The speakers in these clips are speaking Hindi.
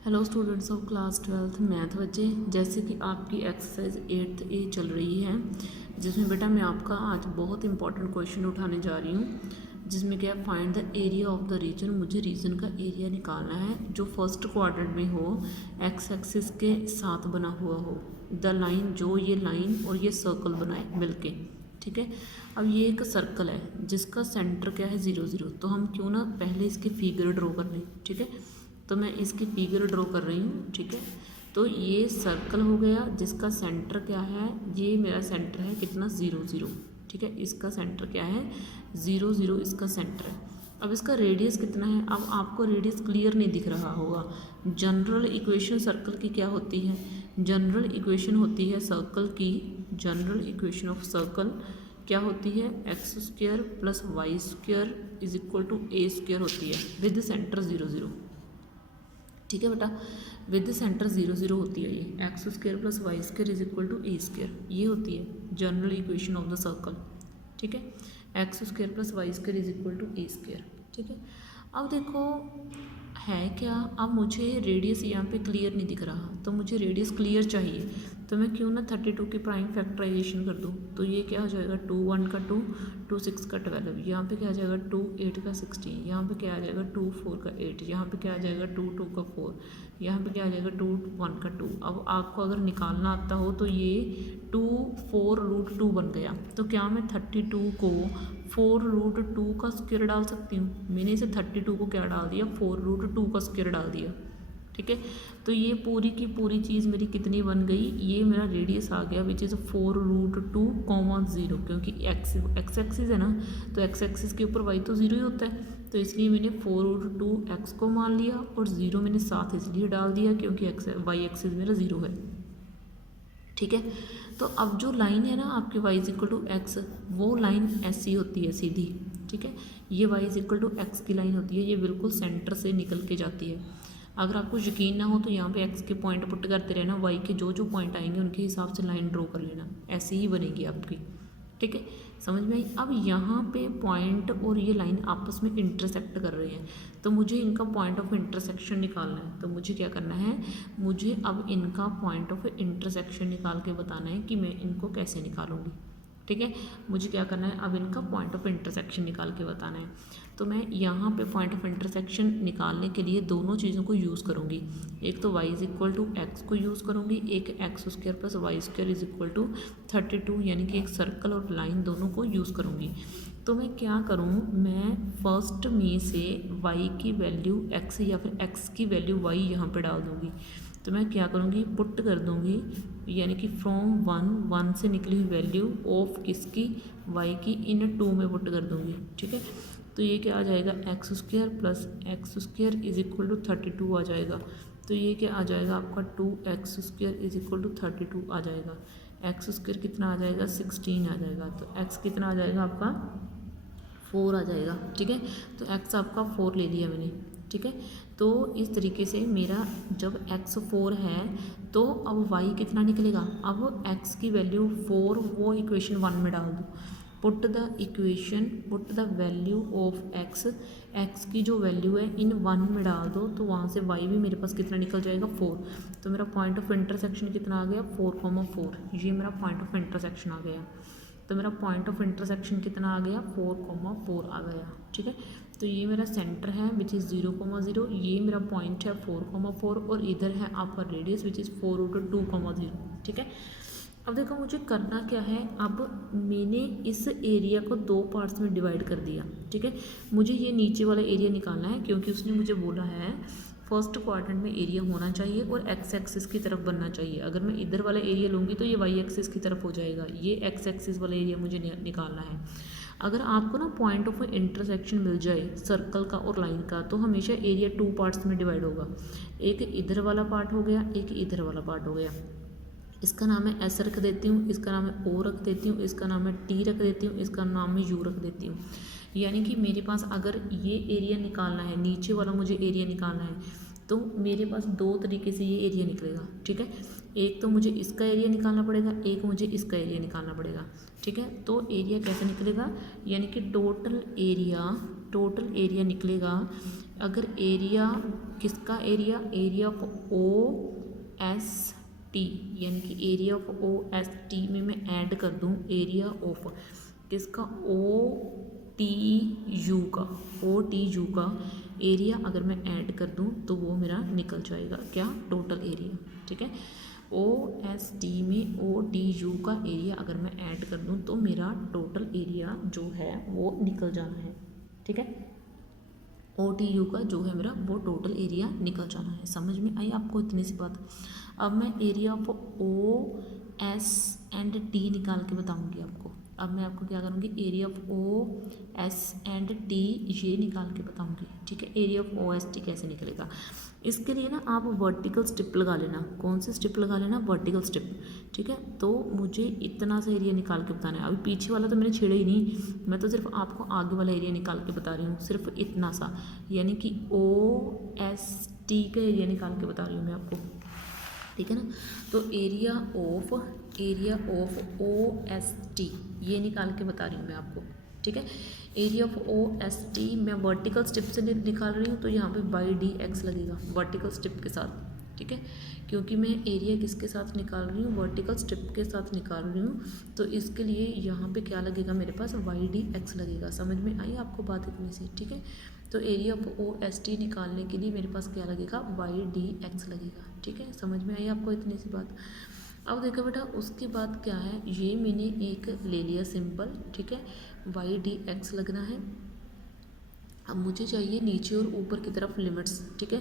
Hello students of class 12th math बच्चे, जैसे कि आपकी एक्सरसाइज 8th ए चल रही है, जिसमें बेटा मैं आपका आज बहुत इंपॉर्टेंट क्वेश्चन उठाने जा रही हूँ, जिसमें क्या find the area of the region. मुझे रीजन का एरिया निकालना है जो फर्स्ट क्वाड्रेंट में हो, एक्स एक्सिस के साथ बना हुआ हो। द लाइन, जो ये लाइन और ये सर्कल बनाए मिलके, ठीक है। अब ये एक सर्कल है जिसका सेंटर क्या है 0 0, तो हम क्यों ना पहले इसके फिगर ड्रॉ कर लें, ठीक है। तो मैं इसकी फिगर ड्रॉ कर रही हूँ, ठीक है। तो ये सर्कल हो गया जिसका सेंटर क्या है, ये मेरा सेंटर है कितना 0 0, ठीक है। इसका सेंटर क्या है 0 0, इसका सेंटर है। अब इसका रेडियस कितना है, अब आपको रेडियस क्लियर नहीं दिख रहा होगा। जनरल इक्वेशन सर्कल की क्या होती है, जनरल इक्वेशन होती है सर्कल की, जनरल इक्वेशन ऑफ सर्कल क्या होती है, x square plus y square is equal to a square होती है विद सेंटर 0 0, ठीक है बेटा। विद सेंटर 0 0 होती है ये, x square plus y square is equal to a square, ये होती है general equation of the circle, ठीक है। X square plus y square is equal to a square, ठीक है। अब देखो है क्या, अब मुझे रेडियस यहाँ पे क्लियर नहीं दिख रहा, तो मुझे रेडियस क्लियर चाहिए, तो मैं क्यों ना 32 की प्राइम फैक्टराइजेशन कर दूँ। तो ये क्या हो जाएगा 2 1 का 2, 2 6 का 12, यहाँ पे क्या आ जाएगा 2 8 का 16, यहाँ पे क्या आ जाएगा 2 4 का 8, यहाँ पे क्या आ जाएगा 2 2 का 4, यहाँ पे क्या आ जाएगा 2 1 का 2। अब आपको अगर निकालना आता हो तो ये 2 4 रूट 2 बन गया, तो क्या मैं 32 को 4 रूट 2 का स्क्वायर डाल सकती हूँ। मैंने इसे 32 को क्या डाल दिया, 4 रूट 2 का स्क्वायर डाल दिया, ठीक है। तो ये पूरी की पूरी चीज़ मेरी कितनी बन गई, ये मेरा रेडियस आ गया विच इज़ 4 रूट 2 कॉमा 0, क्योंकि एक्स एक्सिस है ना, तो एक्स एक्सिस के ऊपर वाई तो 0 ही होता है, तो इसलिए मैंने 4 रूट 2 एक्स को मान लिया और 0 मैंने साथ इसलिए डाल दिया क्योंकि एक्स वाई एक्सिस मेरा 0 है, ठीक है। तो अब जो लाइन है ना आपकी y is equal to x, वो लाइन ऐसी होती है सीधी, ठीक है। ये y is equal to x की लाइन होती है, ये बिल्कुल सेंटर से निकल के जाती है। अगर आपको यकीन ना हो तो यहाँ पे x के पॉइंट पुट करते रहना, y के जो जो पॉइंट आएंगे उनके हिसाब से लाइन ड्रॉ कर लेना, ऐसी ही बनेगी आपकी, ठीक है। समझ में आई। अब यहाँ पे पॉइंट और ये लाइन आपस में इंटरसेक्ट कर रहे हैं, तो मुझे इनका पॉइंट ऑफ इंटरसेक्शन निकालना है। तो मुझे क्या करना है, मुझे अब इनका पॉइंट ऑफ इंटरसेक्शन निकाल के बताना है कि मैं इनको कैसे निकालूंगी, ठीक है। मुझे क्या करना है, अब इनका पॉइंट ऑफ इंटरसेक्शन निकाल के बताना है। तो मैं यहाँ पे पॉइंट ऑफ इंटरसेक्शन निकालने के लिए दोनों चीज़ों को यूज़ करूँगी, एक तो y is equal to x को यूज़ करूँगी, एक x square plus y square is equal to 32, यानी कि एक सर्कल और लाइन दोनों को यूज़ करूँगी। तो मैं क्या करूँ, मैं फर्स्ट में से y की वैल्यू x या फिर x की वैल्यू y यहाँ पे डाल दूँगी। तो मैं क्या करूँगी, पुट कर दूँगी, यानी कि फ्रॉम 1 से निकली हुई वैल्यू ऑफ किसकी, y की, इन 2 में पुट कर दूँगी, ठीक है। तो ये क्या आ जाएगा x square plus x square is equal to 32 आ जाएगा। तो ये क्या आ जाएगा आपका 2x square is equal to 32 आ जाएगा। एक्स स्क्वायर कितना आ जाएगा 16 आ जाएगा, तो x कितना आ जाएगा आपका 4 आ जाएगा, ठीक है। तो x आपका 4 ले लिया मैंने, ठीक है। तो इस तरीके से मेरा जब x 4 है तो अब y कितना निकलेगा, अब x की वैल्यू 4 वो इक्वेशन 1 में डाल दूँ, put the value of x की जो वैल्यू है इन 1 में डाल दो, तो वहाँ से y भी मेरे पास कितना निकल जाएगा 4। तो मेरा पॉइंट ऑफ इंटरसेक्शन कितना आ गया 4,4, ये मेरा पॉइंट ऑफ इंटरसेक्शन आ गया। तो मेरा पॉइंट ऑफ इंटरसेक्शन कितना आ गया 4,4 आ गया, ठीक है। तो ये मेरा सेंटर है विच इज़ 0,0, ये मेरा पॉइंट है 4,4 और इधर है आपका रेडियस विच इज़ 4 √ 2,0, ठीक है। अब देखो मुझे करना क्या है, अब मैंने इस एरिया को 2 पार्ट्स में डिवाइड कर दिया, ठीक है। मुझे ये नीचे वाला एरिया निकालना है क्योंकि उसने मुझे बोला है फर्स्ट क्वाड्रेंट में एरिया होना चाहिए और एक्स एक्सिस की तरफ बनना चाहिए। अगर मैं इधर वाला एरिया लूँगी तो ये वाई एक्सिस की तरफ हो जाएगा, ये एक्स एक्सिस वाला एरिया मुझे निकालना है। अगर आपको ना पॉइंट ऑफ इंटरसेक्शन मिल जाए सर्कल का और लाइन का, तो हमेशा एरिया 2 पार्ट्स में डिवाइड होगा, एक इधर वाला पार्ट हो गया, एक इधर वाला पार्ट हो गया। इसका नाम है एस रख देती हूँ, इसका नाम है ओ रख देती हूँ, इसका नाम है टी रख देती हूँ, इसका नाम है यू रख देती हूँ। यानी कि मेरे पास अगर ये एरिया निकालना है, नीचे वाला मुझे एरिया निकालना है, तो मेरे पास 2 तरीके से ये एरिया निकलेगा, ठीक है। एक तो मुझे इसका एरिया निकालना पड़ेगा, एक मुझे इसका एरिया निकालना पड़ेगा, ठीक है। तो एरिया कैसे निकलेगा, यानी कि टोटल एरिया निकलेगा अगर एरिया किसका area of O S T, यानी कि area of O S T में मैं ऐड कर दूँ एरिया ऑफ किसका ओ टी यू का एरिया अगर मैं ऐड कर दूँ तो वो मेरा निकल जाएगा क्या, टोटल एरिया। ठीक है, ओ एस टी में ओ टी यू का एरिया अगर मैं ऐड कर दूँ तो मेरा टोटल एरिया जो है वो निकल जाना है। ठीक है, ओ टी यू का जो है मेरा वो टोटल एरिया निकल जाना है। समझ में आई आपको इतनी सी बात। अब मैं area of O S and T निकाल के बताऊंगी आपको। अब मैं आपको क्या करूँगी, area of O S and T ये निकाल के बताऊंगी। ठीक है, area of O S T कैसे निकलेगा, इसके लिए ना आप वर्टिकल स्ट्रिप लगा लेना। कौन सी स्ट्रिप लगा लेना, वर्टिकल स्ट्रिप। ठीक है, तो मुझे इतना सा एरिया निकाल के बताना है। अभी पीछे वाला तो मैंने छेड़ा ही नहीं, मैं तो सिर्फ आपको आगे वाला एरिया निकाल के बता रही हूँ, सिर्फ इतना सा, यानी कि ओ एस टी का एरिया निकाल के बता रही हूँ मैं आपको। ठीक है ना, तो area of O S T ये निकाल के बता रही हूँ मैं आपको। ठीक है, area of O S T मैं वर्टिकल स्ट्रिप से निकाल रही हूँ, तो यहाँ पे बाई डी एक्स लगेगा वर्टिकल स्ट्रिप के साथ। ठीक है, क्योंकि मैं एरिया किसके साथ निकाल रही हूँ, वर्टिकल स्ट्रिप के साथ निकाल रही हूँ, तो इसके लिए यहाँ पे क्या लगेगा मेरे पास, वाई डी एक्स लगेगा। समझ में आई आपको बात इतनी सी। ठीक है, तो area of O S T निकालने के लिए मेरे पास क्या लगेगा, वाई डी एक्स लगेगा। ठीक है, समझ में आई आपको इतनी सी बात। अब देखो बेटा, उसके बाद क्या है, ये मैंने एक ले लिया सिंपल। ठीक है, वाई डी एक्स लगना है। अब मुझे चाहिए नीचे और ऊपर की तरफ लिमिट्स। ठीक है,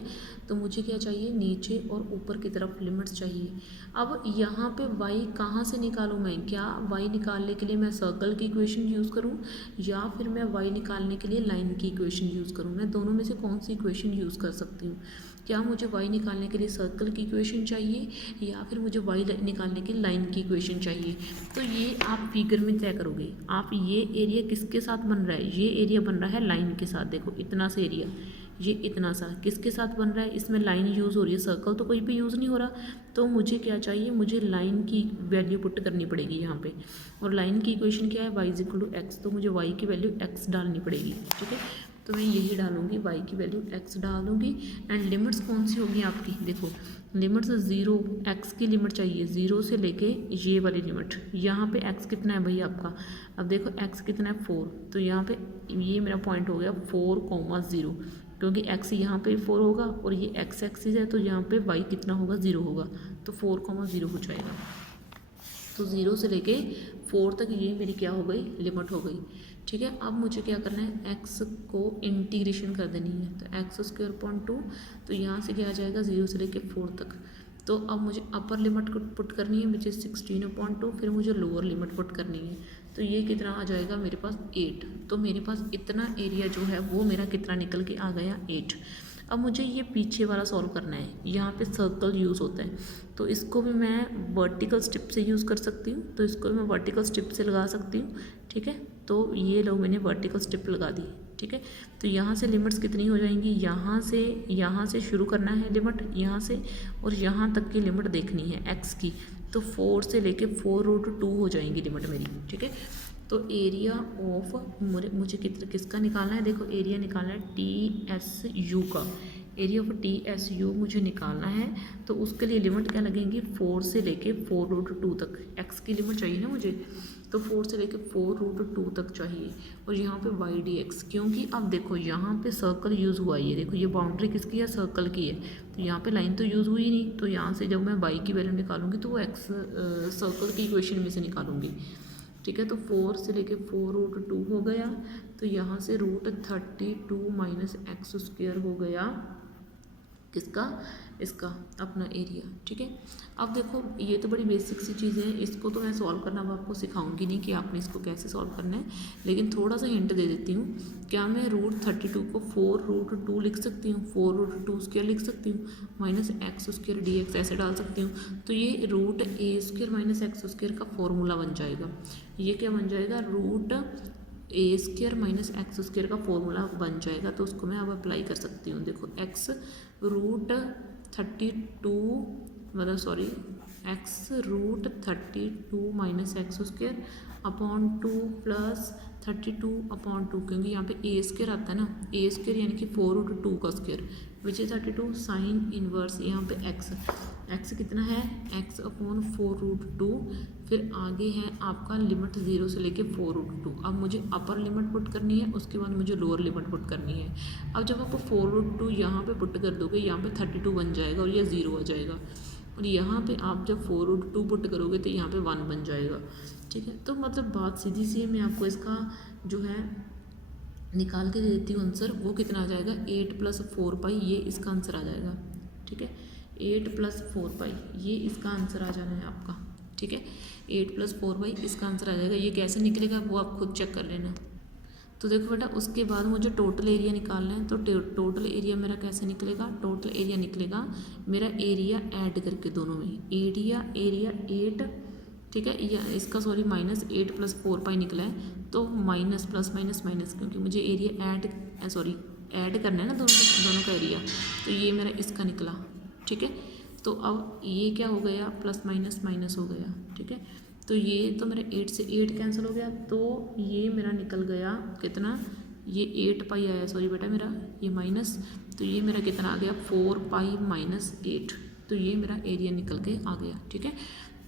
तो मुझे क्या चाहिए, नीचे और ऊपर की तरफ लिमिट्स चाहिए। अब यहाँ पे y कहाँ से निकालूँ मैं, क्या y निकालने के लिए मैं सर्कल की इक्वेशन यूज़ करूँ या फिर मैं y निकालने के लिए लाइन की इक्वेशन यूज़ करूँ, मैं दोनों में से कौन सी इक्वेशन यूज़ कर सकती हूँ। क्या मुझे y निकालने के लिए सर्कल की इक्वेशन चाहिए या फिर मुझे y निकालने के लिए लाइन की इक्वेशन चाहिए। तो ये आप फिगर में तय करोगे। आप ये एरिया किसके साथ बन रहा है, ये एरिया बन रहा है लाइन के साथ। देखो इतना सा एरिया, ये इतना सा किसके साथ बन रहा है, इसमें लाइन यूज़ हो रही है, सर्कल तो कोई भी यूज़ नहीं हो रहा। तो मुझे क्या चाहिए, मुझे लाइन की वैल्यू पुट करनी पड़ेगी यहाँ पे। और लाइन की इक्वेशन क्या है, y is equal to x, तो मुझे y की वैल्यू x डालनी पड़ेगी। ठीक है, तो मैं यही डालूंगी, y की वैल्यू x डाल दूँगी। एंड लिमिट्स कौन सी होगी आपकी, देखो लिमिट्स 0, x की लिमिट चाहिए 0 से लेके ये वाली लिमिट। यहाँ पे x कितना है भाई आपका, अब देखो x कितना है 4, तो यहाँ पे ये मेरा पॉइंट हो गया 4,0, क्योंकि x यहाँ पे 4 होगा और ये x एक्सिस है, तो यहाँ पे y कितना होगा 0 होगा, तो 4,0 हो जाएगा। तो 0 से लेके 4 तक ये मेरी क्या हो गई, लिमिट हो गई। ठीक है, अब मुझे क्या करना है, x को इंटीग्रेशन कर देनी है, तो x²/2, तो यहाँ से क्या आ जाएगा 0 से लेके 4 तक। तो अब मुझे अपर लिमिट को पुट करनी है विच इज़ 16/2, फिर मुझे लोअर लिमिट पुट करनी है, तो ये कितना आ जाएगा मेरे पास 8। तो मेरे पास इतना एरिया जो है वो मेरा कितना निकल के आ गया 8। अब मुझे ये पीछे वाला सॉल्व करना है, यहाँ पे सर्कल यूज़ होता है, तो इसको भी मैं वर्टिकल स्ट्रिप से यूज़ कर सकती हूँ, तो इसको भी मैं वर्टिकल स्ट्रिप से लगा सकती हूँ। ठीक है, तो ये लो मैंने वर्टिकल स्ट्रिप लगा दी। ठीक है, तो यहाँ से लिमिट्स कितनी हो जाएंगी, यहाँ से शुरू करना है लिमिट, यहाँ से और यहाँ तक की लिमिट देखनी है x की, तो 4 से लेके 4√2 हो जाएंगी लिमिट मेरी। ठीक है, तो एरिया ऑफ मुझे किसका निकालना है, देखो एरिया निकालना है TSU का, एरिया ऑफ TSU मुझे निकालना है। तो उसके लिए लिमिट क्या लगेंगी, 4 से लेके 4√2 तक, x की लिमिट चाहिए ना मुझे, तो 4 से लेके 4√2 तक चाहिए। और यहाँ पे वाई डी एक्स, क्योंकि अब देखो यहाँ पे सर्कल यूज़ हुआ है, ये देखो ये बाउंड्री किसकी है, सर्कल की है, तो यहाँ पे लाइन तो यूज़ हुई नहीं, तो यहाँ से जब मैं y की वैल्यू निकालूंगी तो वो x सर्कल की इक्वेशन में से निकालूंगी। ठीक है, तो 4 से लेके 4√2 हो गया, तो यहाँ से √32 - x² हो गया किसका, इसका अपना एरिया। ठीक है, अब देखो ये तो बड़ी बेसिक सी चीज़ें हैं, इसको तो मैं सॉल्व करना अब आपको सिखाऊंगी नहीं कि आपने इसको कैसे सॉल्व करना है, लेकिन थोड़ा सा हिंट दे देती हूँ। क्या मैं √32 को 4√2 लिख सकती हूँ, 4√2² लिख सकती हूँ, -x² dx ऐसे डाल सकती हूँ, तो ये √a² - x² का फॉर्मूला बन जाएगा। ये क्या बन जाएगा, √a² - x² का फॉर्मूला बन जाएगा, तो उसको मैं अब अप्लाई कर सकती हूँ। देखो x √32 मतलब x root 32 minus x square upon 2 plus 32 upon 2, क्योंकि यहाँ पे ए स्क्र आता है ना, ए स्क्र यानी कि 4√2 का square which is 32 sine inverse यहाँ पे एक्स कितना है, एक्स अपॉन 4√2, फिर आगे है आपका लिमिट 0 से लेके 4√2। अब मुझे अपर लिमिट पुट करनी है, उसके बाद मुझे लोअर लिमिट पुट करनी है। अब जब आप 4√2 यहाँ पे पुट कर दोगे, यहाँ पे 32 बन जाएगा और ये 0 आ जाएगा, और यहाँ पे आप जब 4√2 पुट करोगे तो यहाँ पे 1 बन जाएगा। ठीक है, तो मतलब बात सीधी सी है, मैं आपको इसका जो है निकाल के दे देती हूँ आंसर। वो कितना आ जाएगा, 8 + 4 पाई, ये इसका आंसर आ जाएगा। ठीक है, 8 + 4 पाई, ये इसका आंसर आ जाना है आपका। ठीक है, 8 + 4 पाई इसका आंसर आ जाएगा। ये कैसे निकलेगा वो आप खुद चेक कर लेना। तो देखो बेटा, उसके बाद मुझे टोटल एरिया निकालना है। तो टोटल एरिया मेरा कैसे निकलेगा, टोटल एरिया निकलेगा मेरा एरिया ऐड करके दोनों में, एरिया 8, ठीक है, या इसका सॉरी माइनस 8 + 4 पाई निकला है, तो माइनस प्लस माइनस माइनस, क्योंकि मुझे एरिया ऐड करना है ना दोनों का एरिया, तो ये मेरा इसका निकला। ठीक है, तो अब ये क्या हो गया, प्लस माइनस माइनस हो गया। ठीक है, तो ये तो मेरा 8 से 8 कैंसिल हो गया, तो ये मेरा निकल गया कितना, ये 8 पाई आया, सॉरी बेटा मेरा ये माइनस, तो ये मेरा कितना आ गया 4 पाई माइनस 8, तो ये मेरा एरिया निकल के आ गया। ठीक है,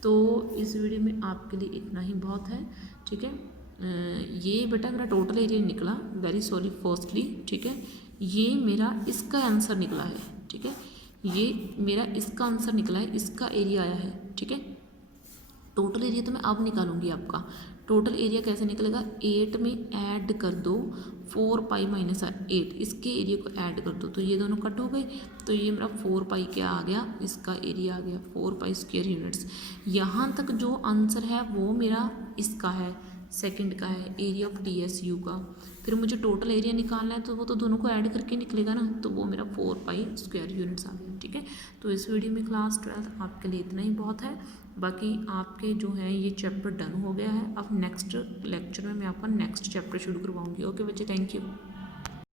तो इस वीडियो में आपके लिए इतना ही बहुत है। ठीक है, ये बेटा मेरा टोटल एरिया निकला, वेरी सॉरी फर्स्टली। ठीक है, ये मेरा इसका आंसर निकला है। ठीक है, ये मेरा इसका आंसर निकला है, इसका एरिया आया है। ठीक है, टोटल एरिया तो मैं अब निकालूंगी आपका। टोटल एरिया कैसे निकलेगा, 8 में ऐड कर दो 4 पाई माइनस 8, इसके एरिया को ऐड कर दो, तो ये दोनों कट हो गए, तो ये मेरा 4 पाई क्या आ गया, इसका एरिया आ गया 4 पाई स्क्वायर यूनिट्स। यहाँ तक जो आंसर है वो मेरा इसका है, सेकंड का है, एरिया ऑफ DSU का। फिर मुझे टोटल एरिया निकालना है, तो वो तो दोनों को ऐड करके निकलेगा ना, तो वो मेरा 4 पाई स्क्वायर यूनिट्स आ गया। ठीक है, तो इस वीडियो में क्लास 12 आपके लिए इतना ही बहुत है। बाकी आपके जो है ये चैप्टर डन हो गया है। अब नेक्स्ट लेक्चर में मैं आपका नेक्स्ट चैप्टर शुरू करवाऊंगी। ओके बच्चे, थैंक यू।